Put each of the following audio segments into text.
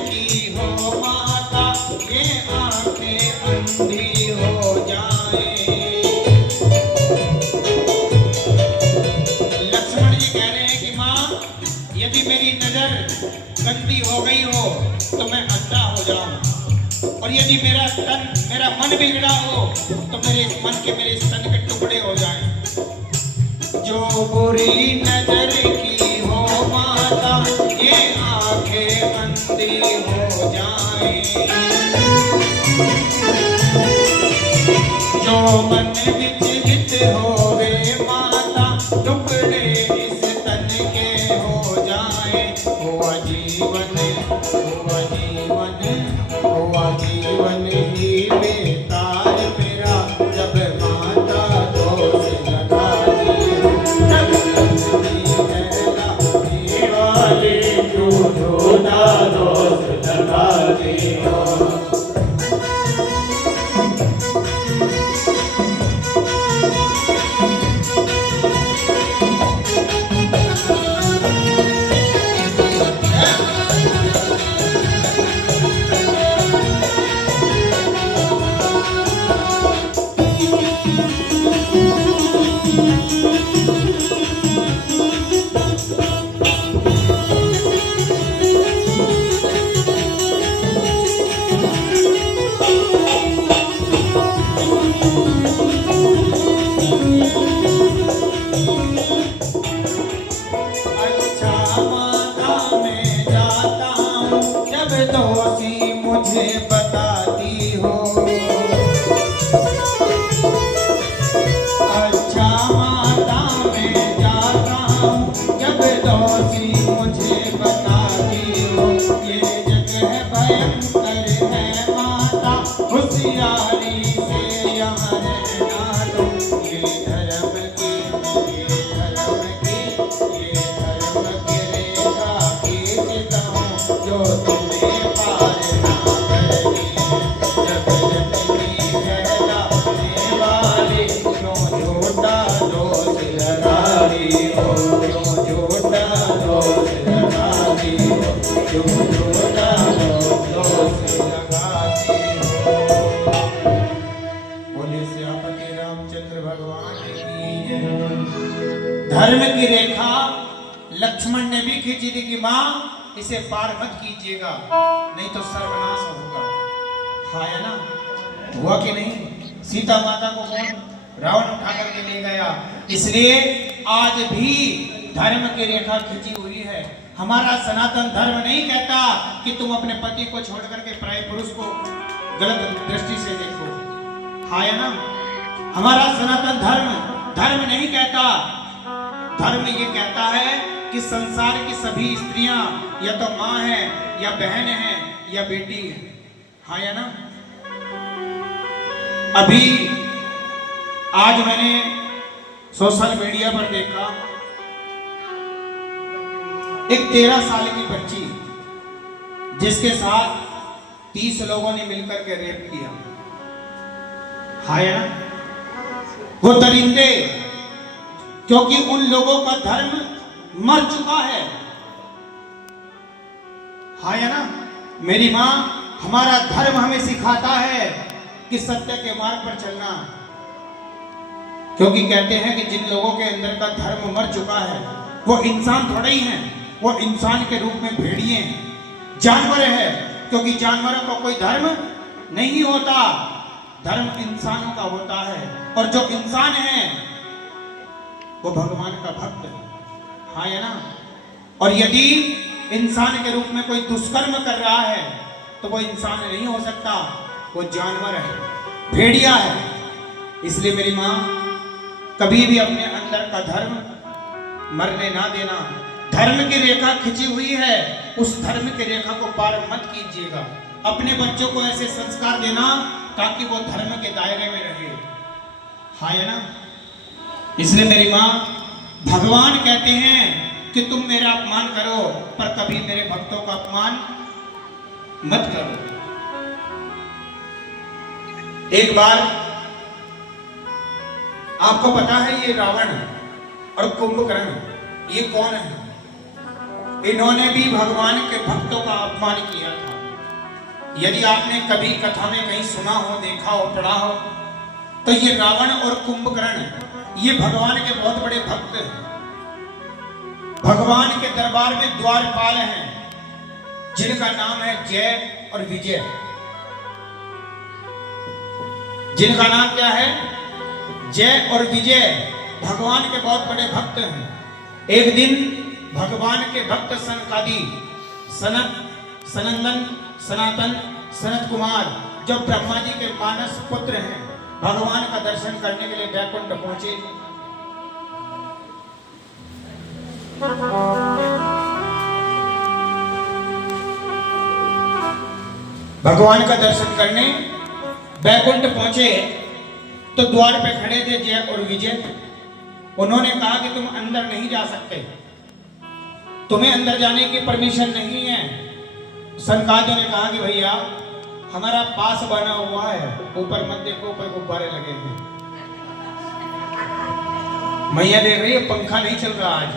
की हो माता, ये आंखें अंधी हो जाए। लक्ष्मण जी कह रहे हैं कि माँ, यदि मेरी नजर गंदी हो गई हो तो मैं अंधा हो जाऊं, और यदि मेरा मन बिगड़ा हो तो मेरे इस मन के, मेरे इस तन के टुकड़े हो जाएं। जो बुरी नजर की हो माता, ये आंखें अंधी हो जाएं। जो मन विचलित होवे माता, टुकड़े इस तन के हो जाएं। हुआ जीवन, हुआ जीवन, हुआ जीवन ही बेकार मेरा, जब माता दोष लगा दी। वाले जो ना दोष लगा दी हो। दोषी मुझे बताती हो। अच्छा माता मैं जाता हूँ, जब दोषी मुझे बताती हो। ये जगह भयंकर है माता, होशियारी से यहाँ रहना दो। ये धर्म की, ये धर्म की, ये धर्म की रेखा खींचता हूँ, जो तुम्हें धर्म की रेखा लक्ष्मण ने भी खींची थी कि मां इसे पार मत कीजिएगा, नहीं तो सर्वनाश होगा। हाँ है ना, हुआ कि नहीं? सीता माता को कौन? रावण उठा करके ले गया। इसलिए आज भी धर्म की रेखा खींची हुई है। हमारा सनातन धर्म नहीं कहता कि तुम अपने पति को छोड़ करके पराये पुरुष को गलत दृष्टि से देखो। हाँ है ना, हमारा सनातन धर्म नहीं कहता। धर्म ये कहता है कि संसार की सभी स्त्रियां या तो मां है, या बहन है, या बेटी है। हाँ या ना? अभी आज मैंने सोशल मीडिया पर देखा, एक 13 साल की बच्ची जिसके साथ 30 लोगों ने मिलकर के रेप किया। हाँ या ना? वो दरिंदे, क्योंकि उन लोगों का धर्म मर चुका है। हाँ या ना? मेरी मां, हमारा धर्म हमें सिखाता है कि सत्य के मार्ग पर चलना, क्योंकि कहते हैं कि जिन लोगों के अंदर का धर्म मर चुका है वो इंसान थोड़े ही हैं, वो इंसान के रूप में भेड़िए हैं, जानवर है। क्योंकि जानवरों का कोई धर्म नहीं होता, धर्म इंसानों का होता है। और जो इंसान है वो भगवान का भक्त है। हाँ या ना? और यदि इंसान के रूप में कोई दुष्कर्म कर रहा है तो वो इंसान नहीं हो सकता, वो जानवर है, भेड़िया है। इसलिए मेरी मां, कभी भी अपने अंदर का धर्म मरने ना देना। धर्म की रेखा खिंची हुई है, उस धर्म की रेखा को पार मत कीजिएगा। अपने बच्चों को ऐसे संस्कार देना ताकि वो धर्म के दायरे में रहे। हाँ या ना? इसलिए मेरी मां, भगवान कहते हैं कि तुम मेरा अपमान करो पर कभी मेरे भक्तों का अपमान मत करो। एक बार आपको पता है, ये रावण और कुंभकर्ण ये कौन है? इन्होंने भी भगवान के भक्तों का अपमान किया था। यदि आपने कभी कथा में कहीं सुना हो, देखा हो, पढ़ा हो, तो ये रावण और कुंभकर्ण ये भगवान के बहुत बड़े भक्त हैं। भगवान के दरबार में द्वारपाल हैं जिनका नाम है जय और विजय। जिनका नाम क्या है? जय और विजय। भगवान के बहुत बड़े भक्त हैं। एक दिन भगवान के भक्त सनकादि, सनंदन, सनातन, सनत कुमार जो ब्रह्मा जी के मानस पुत्र हैं, भगवान का दर्शन करने के लिए वैकुंठ पहुंचे। भगवान का दर्शन करने वैकुंठ पहुंचे तो द्वार पे खड़े थे जय और विजय। उन्होंने कहा कि तुम अंदर नहीं जा सकते, तुम्हें अंदर जाने की परमिशन नहीं है। सनकादियों ने कहा कि भैया हमारा पास बना हुआ है, ऊपर मत देखो, ऊपर गुब्बारे लगे हैं। मैया देख रही है पंखा नहीं चल रहा आज।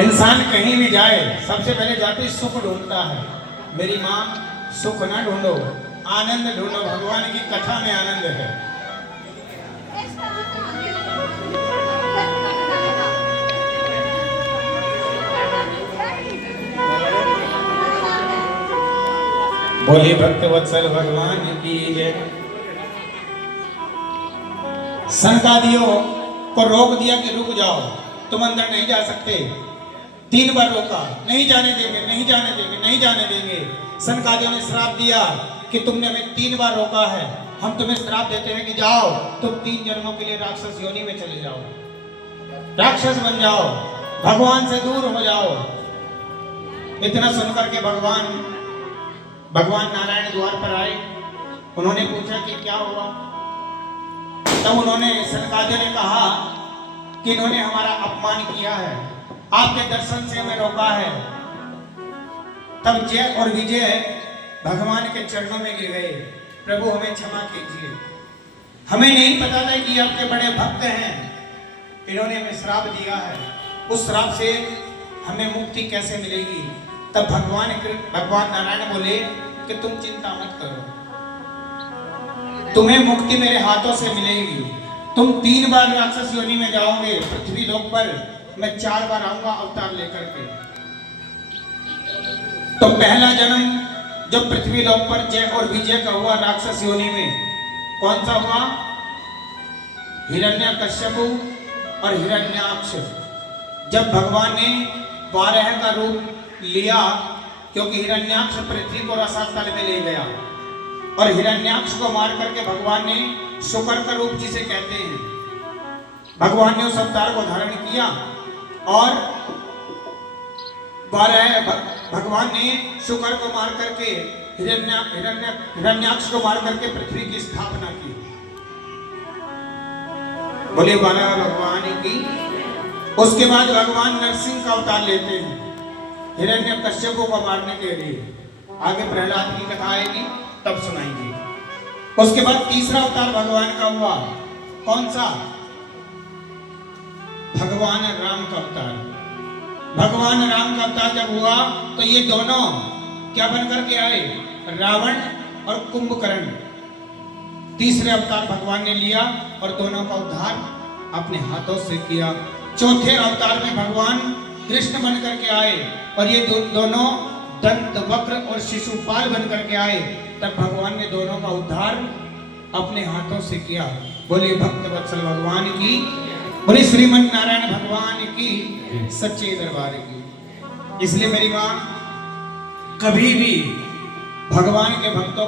इंसान कहीं भी जाए सबसे पहले जाते सुख ढूंढता है। मेरी माँ, सुख ना ढूंढो, आनंद ढूंढो। भगवान की कथा में आनंद है। बोलिए भक्त वत्सल भगवान की जय। सनकादियों को रोक दिया कि रुक जाओ, तुम अंदर नहीं जा सकते। 3 बार रोका, नहीं जाने देंगे, नहीं जाने देंगे, नहीं जाने देंगे। सनकादियों ने श्राप दिया कि तुमने हमें 3 बार रोका है, हम तुम्हें श्राप देते हैं कि जाओ तुम 3 जन्मों के लिए राक्षस योनि में चले जाओ, राक्षस बन जाओ, भगवान से दूर हो जाओ। इतना सुनकर के भगवान नारायण द्वार पर आए। उन्होंने पूछा कि क्या हुआ। तब उन्होंने सनकादियों ने कहा कि इन्होंने हमारा अपमान किया है, आपके दर्शन से हमें रोका है। तब जय और विजय भगवान के चरणों में गिर गए, प्रभु हमें क्षमा कीजिए, हमें नहीं पता था कि आपके बड़े भक्त हैं, इन्होंने हमें श्राप दिया है, उस श्राप से हमें मुक्ति कैसे मिलेगी। तब भगवान नारायण बोले कि तुम चिंता मत करो, तुम्हें मुक्ति मेरे हाथों से मिलेगी। तुम 3 बार राक्षस योनि में जाओगे पृथ्वी लोक पर, मैं 4 बार आऊंगा अवतार लेकर के। तो पहला जन्म जो पृथ्वी लोक पर जय और विजय का हुआ राक्षस योनि में, कौन सा हुआ? हिरण्यकश्यपु और हिरण्याक्ष। जब भगवान ने 12 का रूप लिया, क्योंकि हिरण्याक्ष पृथ्वी को रसातल में ले गया, और हिरण्याक्ष को मार करके भगवान ने शुक्र का रूप जिसे कहते हैं, भगवान ने उस अवतार को धारण किया। और 12 भगवान ने शुक्र को मार करके हिरण्याक्ष को मार करके पृथ्वी की स्थापना की। बोले 12 भगवान की। उसके बाद भगवान नरसिंह का अवतार लेते हैं हिरण्यकश्यप को मारने के लिए। आगे प्रहलाद की कथा आएगी तब सुनाएंगे। उसके बाद तीसरा अवतार भगवान का हुआ, कौन सा? भगवान राम का अवतार। भगवान राम का अवतार जब हुआ तो ये दोनों क्या बनकर के आए? रावण और कुंभकर्ण। तीसरे अवतार भगवान ने लिया और दोनों का उद्धार अपने हाथों से किया। चौथे अवतार में भगवान कृष्ण बनकर के आए और ये दोनों दंत वक्र और शिशुपाल बनकर के आए। तब भगवान ने दोनों का उद्धार अपने हाथों से किया। बोले भक्त वत्सल भगवान की, बोले श्रीमन नारायण भगवान की सच्चे दरबार की। इसलिए मेरी मां कभी भी भगवान के भक्तों